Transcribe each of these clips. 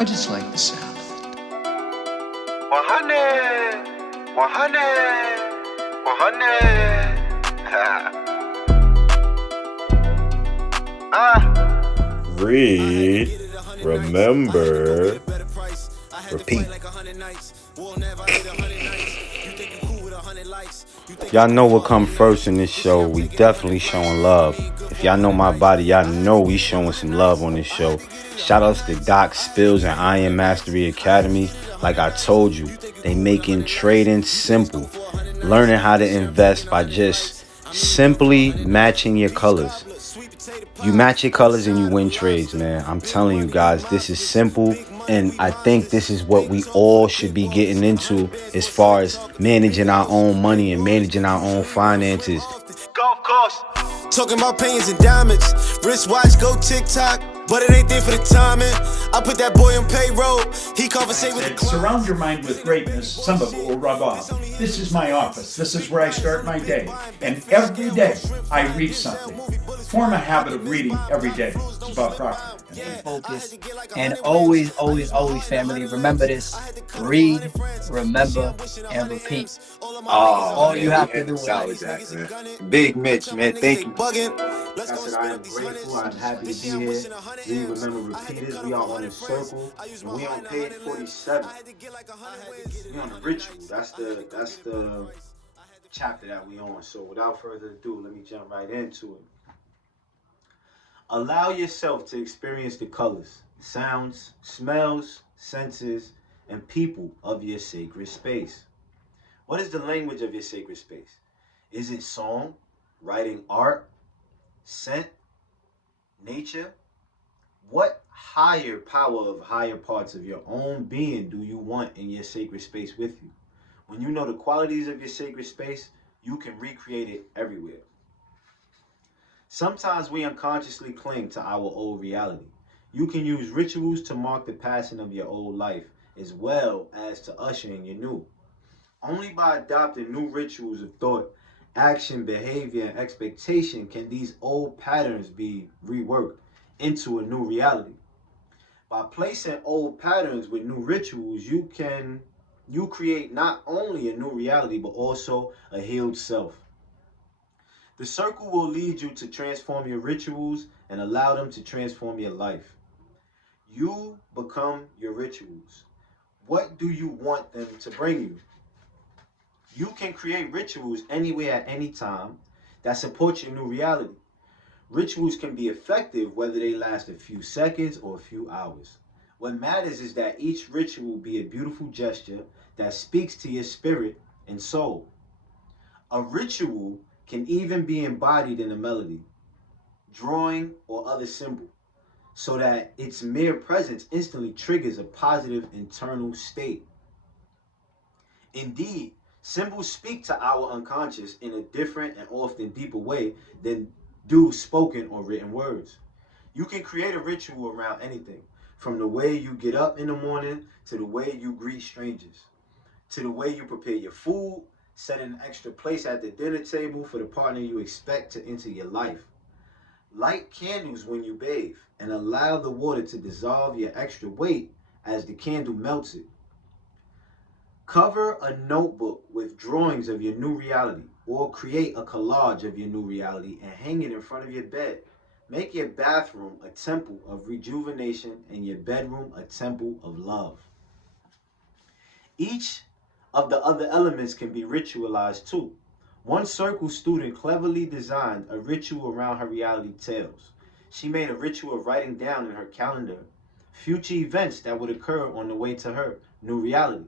I just like the sound of it. 100, 100, 100. Read, remember, repeat. Y'all know what come first in this show. We definitely showing love. If y'all know my body, y'all know we showing some love on this show. Shout outs to Doc Spills and Iron Mastery Academy. Like I told you, they making trading simple. Learning how to invest by just simply matching your colors. You match your colors and you win trades, man. I'm telling you guys, this is simple. And I think this is what we all should be getting into as far as managing our own money and managing our own finances. Golf course. Talking about pennies and diamonds. Wristwatch, go TikTok. But it ain't there for the timing. I put that boy on payroll. He conversate with the client. Surround your mind with greatness. Some of it will rub off. This is my office. This is where I start my day. And every day I read something. Form a habit of reading every day. It's about profit. Focus. And always, family, remember this. Read, remember, and repeat. All you have to do is that, man. Big Mitch, man. Thank you. I said I am grateful. I'm happy to be here. We remember repeaters. We are on a circle. And we on page 47. We on the ritual. That's the chapter that we on. So without further ado, let me jump right into it. Allow yourself to experience the colors, sounds, smells, senses, and people of your sacred space. What is the language of your sacred space? Is it song, writing art, scent, nature? What higher power of higher parts of your own being do you want in your sacred space with you? When you know the qualities of your sacred space, you can recreate it everywhere. Sometimes we unconsciously cling to our old reality. You can use rituals to mark the passing of your old life, as well as to usher in your new. Only by adopting new rituals of thought, action, behavior, and expectation can these old patterns be reworked into a new reality. By placing old patterns with new rituals, you create not only a new reality, but also a healed self. The circle will lead you to transform your rituals and allow them to transform your life. You become your rituals. What do you want them to bring you? You can create rituals anywhere at any time that support your new reality. Rituals can be effective whether they last a few seconds or a few hours. What matters is that each ritual be a beautiful gesture that speaks to your spirit and soul. A ritual can even be embodied in a melody, drawing, or other symbol, so that its mere presence instantly triggers a positive internal state. Indeed, symbols speak to our unconscious in a different and often deeper way than do spoken or written words. You can create a ritual around anything, from the way you get up in the morning to the way you greet strangers, to the way you prepare your food, set an extra place at the dinner table for the partner you expect to enter your life. Light candles when you bathe and allow the water to dissolve your extra weight as the candle melts it. Cover a notebook with drawings of your new reality, or create a collage of your new reality and hang it in front of your bed. Make your bathroom a temple of rejuvenation and your bedroom a temple of love. Each of the other elements can be ritualized too. One circle student cleverly designed a ritual around her reality tales. She made a ritual of writing down in her calendar future events that would occur on the way to her new reality.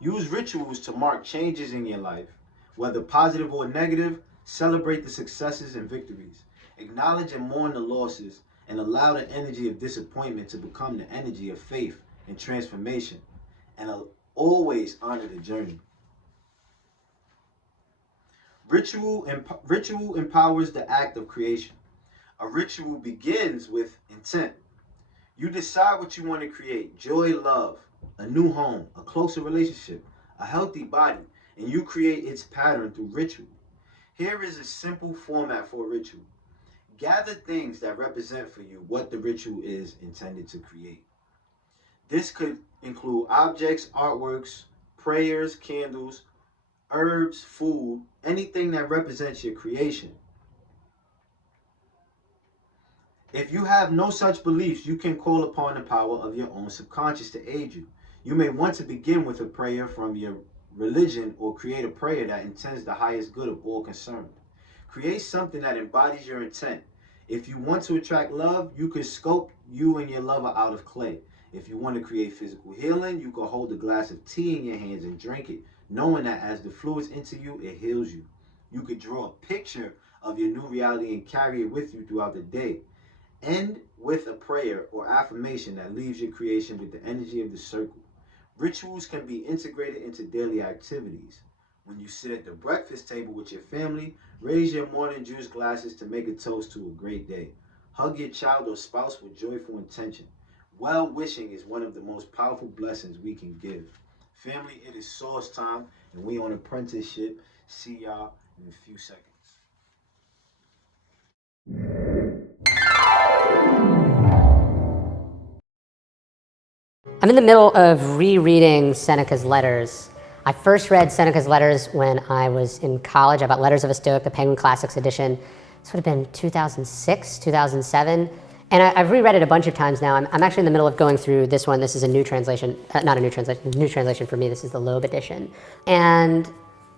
Use rituals to mark changes in your life, whether positive or negative. Celebrate the successes and victories. Acknowledge and mourn the losses, and allow the energy of disappointment to become the energy of faith and transformation. And always honor the journey. Ritual empowers the act of creation. A ritual begins with intent. You decide what you want to create: joy, love, a new home, a closer relationship, a healthy body, and you create its pattern through ritual. Here is a simple format for a ritual. Gather things that represent for you what the ritual is intended to create. This could include objects, artworks, prayers, candles, herbs, food, anything that represents your creation. If you have no such beliefs, you can call upon the power of your own subconscious to aid you. You may want to begin with a prayer from your religion or create a prayer that intends the highest good of all concerned. Create something that embodies your intent. If you want to attract love, you can sculpt you and your lover out of clay. If you want to create physical healing, you can hold a glass of tea in your hands and drink it, knowing that as the fluids enter you, it heals you. You could draw a picture of your new reality and carry it with you throughout the day. End with a prayer or affirmation that leaves your creation with the energy of the circle. Rituals can be integrated into daily activities. When you sit at the breakfast table with your family, raise your morning juice glasses to make a toast to a great day. Hug your child or spouse with joyful intention. Well-wishing is one of the most powerful blessings we can give. Family, it is sauce time, and we on apprenticeship. See y'all in a few seconds. I'm in the middle of rereading Seneca's letters. I first read Seneca's letters when I was in college. I bought Letters of a Stoic, the Penguin Classics edition. This would have been 2006, 2007. And I've reread it a bunch of times now. I'm actually in the middle of going through this one. This is a new translation, not a new translation for me. This is the Loeb edition. And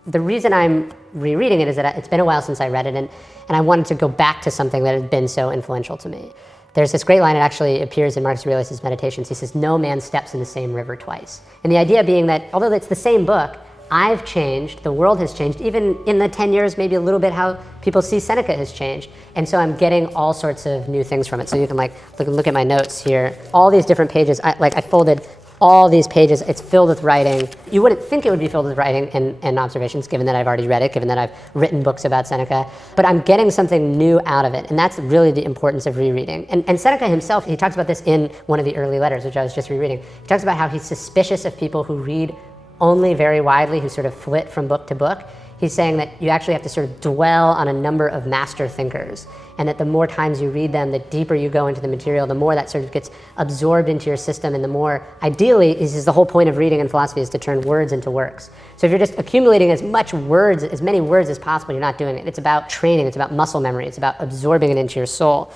the reason I'm rereading it is that it's been a while since I read it, and I wanted to go back to something that had been so influential to me. There's this great line, it actually appears in Marcus Aurelius' Meditations. He says, "No man steps in the same river twice." And the idea being that although it's the same book, I've changed, the world has changed, even in the 10 years, maybe a little bit how people see Seneca has changed. And so I'm getting all sorts of new things from it. So you can look at my notes here. All these different pages, I folded all these pages, it's filled with writing. You wouldn't think it would be filled with writing and observations, given that I've already read it, given that I've written books about Seneca, but I'm getting something new out of it, and that's really the importance of rereading. And Seneca himself, he talks about this in one of the early letters, which I was just rereading. He talks about how he's suspicious of people who read only very widely, who sort of flit from book to book. He's saying that you actually have to sort of dwell on a number of master thinkers, and that the more times you read them, the deeper you go into the material, the more that sort of gets absorbed into your system, and the more, ideally, is the whole point of reading in philosophy is to turn words into works. So if you're just accumulating as many words as possible, you're not doing it. It's about training, it's about muscle memory, it's about absorbing it into your soul.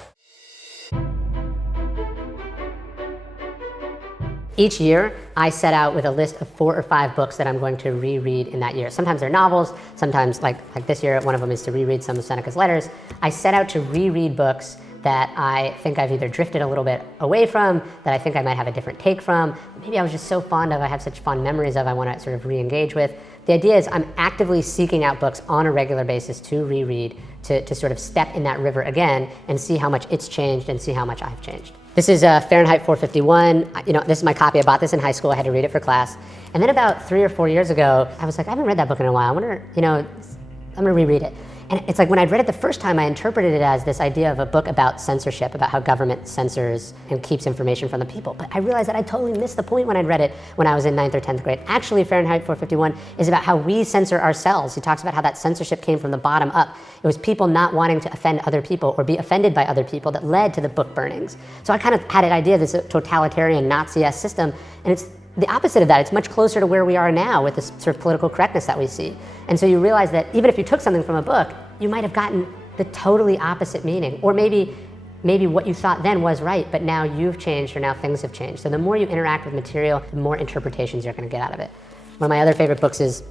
Each year, I set out with a list of 4 or 5 books that I'm going to reread in that year. Sometimes they're novels, sometimes like this year, one of them is to reread some of Seneca's letters. I set out to reread books that I think I've either drifted a little bit away from, that I think I might have a different take from, maybe I was just so fond of, I have such fond memories of, I want to sort of re-engage with. The idea is I'm actively seeking out books on a regular basis to reread, to sort of step in that river again and see how much it's changed and see how much I've changed. This is Fahrenheit 451. This is my copy. I bought this in high school. I had to read it for class. And then about 3 or 4 years ago, I was like, I haven't read that book in a while. I wonder, I'm going to reread it. And it's like when I'd read it the first time, I interpreted it as this idea of a book about censorship, about how government censors and keeps information from the people. But I realized that I totally missed the point when I'd read it when I was in 9th or 10th grade. Actually, Fahrenheit 451 is about how we censor ourselves. He talks about how that censorship came from the bottom up. It was people not wanting to offend other people or be offended by other people that led to the book burnings. So I kind of had an idea of this totalitarian Nazi-esque system, and it's the opposite of that. It's much closer to where we are now with this sort of political correctness that we see. And so you realize that even if you took something from a book, you might have gotten the totally opposite meaning. Or maybe what you thought then was right, but now you've changed or now things have changed. So the more you interact with material, the more interpretations you're going to get out of it. One of my other favorite books is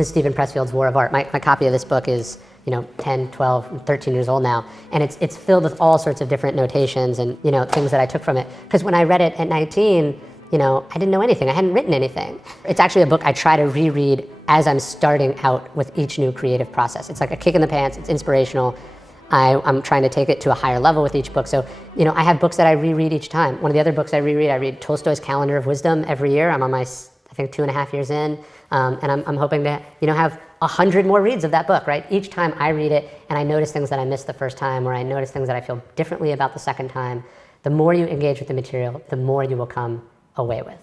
Stephen Pressfield's War of Art. My copy of this book is 10, 12, 13 years old now, and it's filled with all sorts of different notations and things that I took from it. Because when I read it at 19, I didn't know anything. I hadn't written anything. It's actually a book I try to reread as I'm starting out with each new creative process. It's like a kick in the pants. It's inspirational. I'm trying to take it to a higher level with each book. So, I have books that I reread each time. One of the other books I read Tolstoy's Calendar of Wisdom every year. I'm on my, I think, 2.5 years in, and I'm hoping to, have 100 more reads of that book, right? Each time I read it and I notice things that I missed the first time, or I notice things that I feel differently about the second time, the more you engage with the material, the more you will come away with.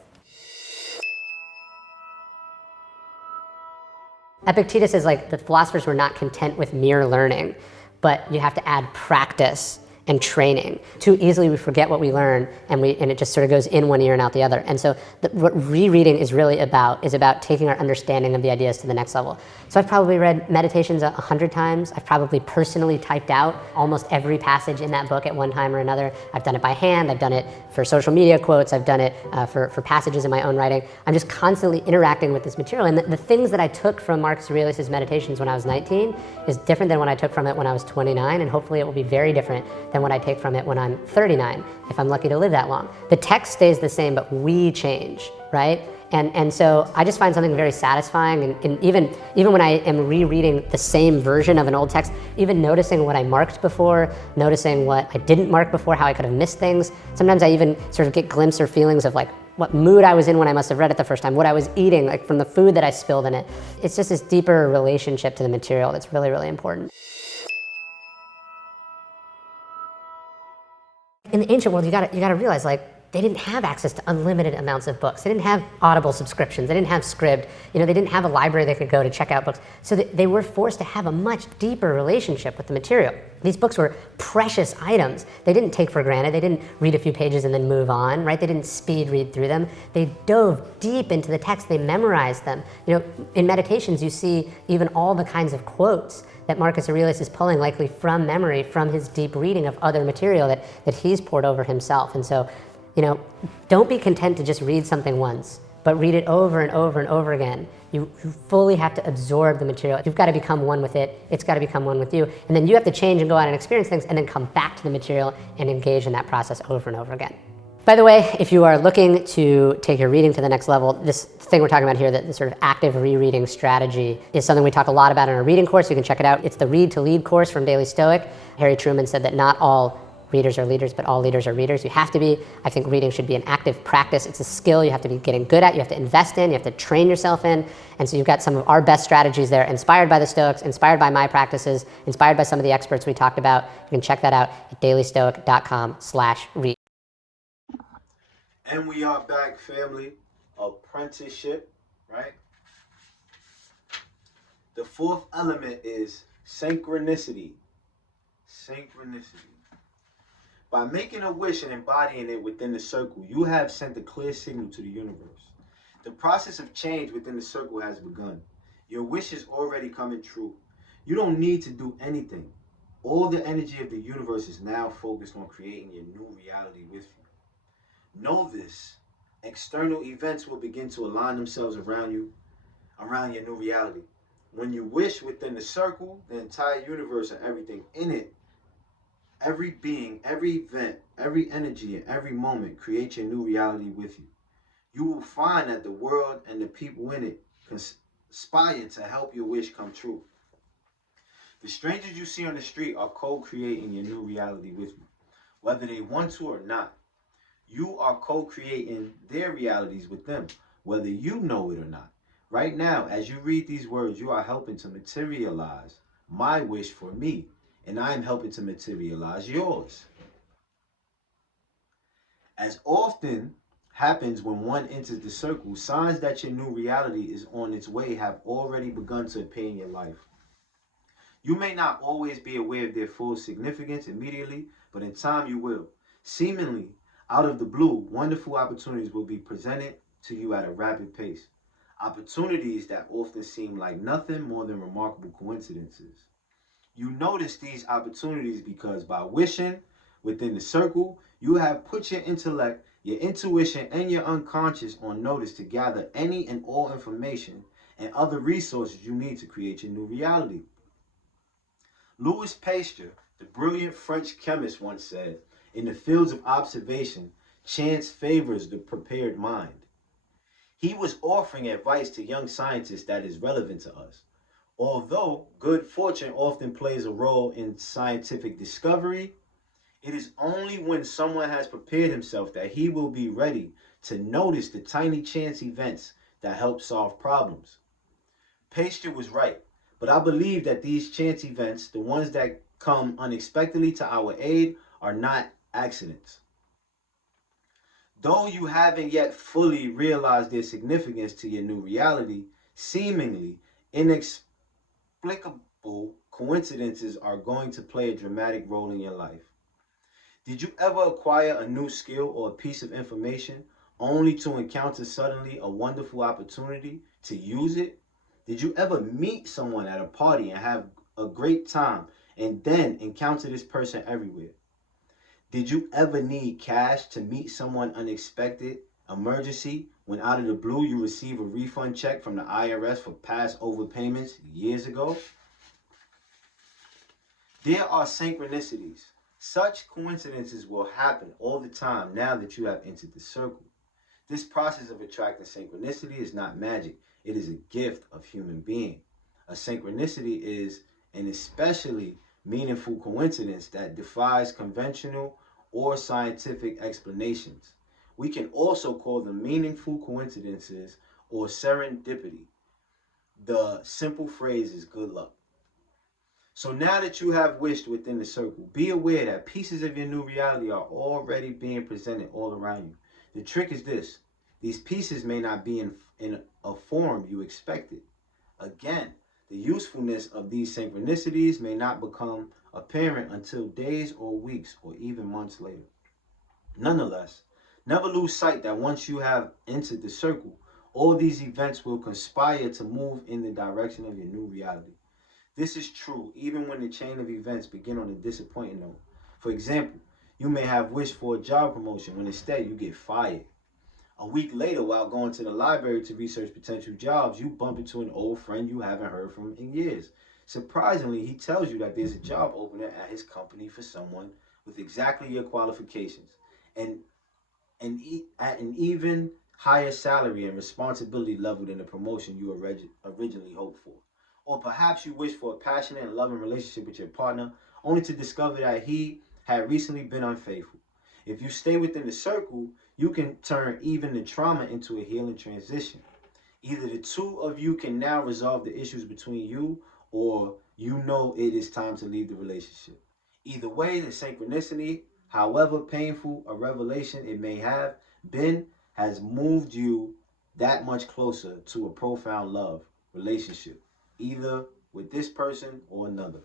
Epictetus is like the philosophers were not content with mere learning, but you have to add practice and training. Too easily we forget what we learn, and it just sort of goes in one ear and out the other. And so what rereading is really about is about taking our understanding of the ideas to the next level. So I've probably read Meditations 100 times. I've probably personally typed out almost every passage in that book at one time or another. I've done it by hand. I've done it for social media quotes. I've done it for passages in my own writing. I'm just constantly interacting with this material. And the things that I took from Marcus Aurelius' Meditations when I was 19 is different than what I took from it when I was 29, and hopefully it will be very different than what I take from it when I'm 39, if I'm lucky to live that long. The text stays the same, but we change, right? And so I just find something very satisfying, and even when I am rereading the same version of an old text, even noticing what I marked before, noticing what I didn't mark before, how I could have missed things. Sometimes I even sort of get glimpses or feelings of like what mood I was in when I must have read it the first time, what I was eating, like from the food that I spilled in it. It's just this deeper relationship to the material that's really, really important. In the ancient world, you gotta realize, like, they didn't have access to unlimited amounts of books. They didn't have Audible subscriptions. They didn't have Scribd. They didn't have a library they could go to check out books. So they were forced to have a much deeper relationship with the material. These books were precious items. They didn't take for granted. They didn't read a few pages and then move on, right? They didn't speed read through them. They dove deep into the text. They memorized them. In Meditations, you see even all the kinds of quotes that Marcus Aurelius is pulling, likely from memory, from his deep reading of other material that he's poured over himself. And so, don't be content to just read something once, but read it over and over and over again. You fully have to absorb the material. You've got to become one with it. It's got to become one with you. And then you have to change and go out and experience things and then come back to the material and engage in that process over and over again. By the way, if you are looking to take your reading to the next level, this thing we're talking about here, the sort of active rereading strategy, is something we talk a lot about in our reading course. You can check it out. It's the Read to Lead course from Daily Stoic. Harry Truman said that not all readers are leaders, but all leaders are readers. You have to be. I think reading should be an active practice. It's a skill you have to be getting good at. You have to invest in. You have to train yourself in. And so you've got some of our best strategies there, inspired by the Stoics, inspired by my practices, inspired by some of the experts we talked about. You can check that out at dailystoic.com/read. And we are back, family. Apprenticeship, right? The fourth element is synchronicity. Synchronicity. By making a wish and embodying it within the circle, you have sent a clear signal to the universe. The process of change within the circle has begun. Your wish is already coming true. You don't need to do anything. All the energy of the universe is now focused on creating your new reality with you. Know this. External events will begin to align themselves around you, around your new reality. When you wish within the circle, the entire universe and everything in it, every being, every event, every energy, and every moment create your new reality with you. You will find that the world and the people in it conspire to help your wish come true. The strangers you see on the street are co-creating your new reality with you, whether they want to or not. You are co-creating their realities with them, whether you know it or not. Right now, as you read these words, you are helping to materialize my wish for me, and I am helping to materialize yours. As often happens when one enters the circle, signs that your new reality is on its way have already begun to appear in your life. You may not always be aware of their full significance immediately, but in time you will. Seemingly, out of the blue, wonderful opportunities will be presented to you at a rapid pace. Opportunities that often seem like nothing more than remarkable coincidences. You notice these opportunities because by wishing within the circle, you have put your intellect, your intuition, and your unconscious on notice to gather any and all information and other resources you need to create your new reality. Louis Pasteur, the brilliant French chemist, once said, "In the fields of observation, chance favors the prepared mind." He was offering advice to young scientists that is relevant to us. Although good fortune often plays a role in scientific discovery, it is only when someone has prepared himself that he will be ready to notice the tiny chance events that help solve problems. Pasteur was right, but I believe that these chance events, the ones that come unexpectedly to our aid, are not accidents. Though you haven't yet fully realized their significance to your new reality, seemingly inexplicable coincidences are going to play a dramatic role in your life. Did you ever acquire a new skill or a piece of information only to encounter suddenly a wonderful opportunity to use it? Did you ever meet someone at a party and have a great time and then encounter this person everywhere? Did you ever need cash to meet someone unexpected emergency when out of the blue you receive a refund check from the IRS for past overpayments years ago? There are synchronicities. Such coincidences will happen all the time now that you have entered the circle. This process of attracting synchronicity is not magic. It is a gift of human being. A synchronicity is an especially meaningful coincidence that defies conventional or scientific explanations. We can also call them meaningful coincidences or serendipity. The simple phrase is good luck. So now that you have wished within the circle, be aware that pieces of your new reality are already being presented all around you. The trick is this: these pieces may not be in a form you expected. Again, the usefulness of these synchronicities may not become apparent until days or weeks or even months later. Nonetheless, never lose sight that once you have entered the circle, all these events will conspire to move in the direction of your new reality. This is true even when the chain of events begin on a disappointing note. For example, you may have wished for a job promotion when instead you get fired. A week later, while going to the library to research potential jobs, you bump into an old friend you haven't heard from in years. Surprisingly, he tells you that there's a job opening at his company for someone with exactly your qualifications and, at an even higher salary and responsibility level than the promotion you originally hoped for. Or perhaps you wish for a passionate and loving relationship with your partner, only to discover that he had recently been unfaithful. If you stay within the circle, you can turn even the trauma into a healing transition. Either the two of you can now resolve the issues between you, or you know it is time to leave the relationship. Either way, the synchronicity, however painful a revelation it may have been, has moved you that much closer to a profound love relationship, either with this person or another.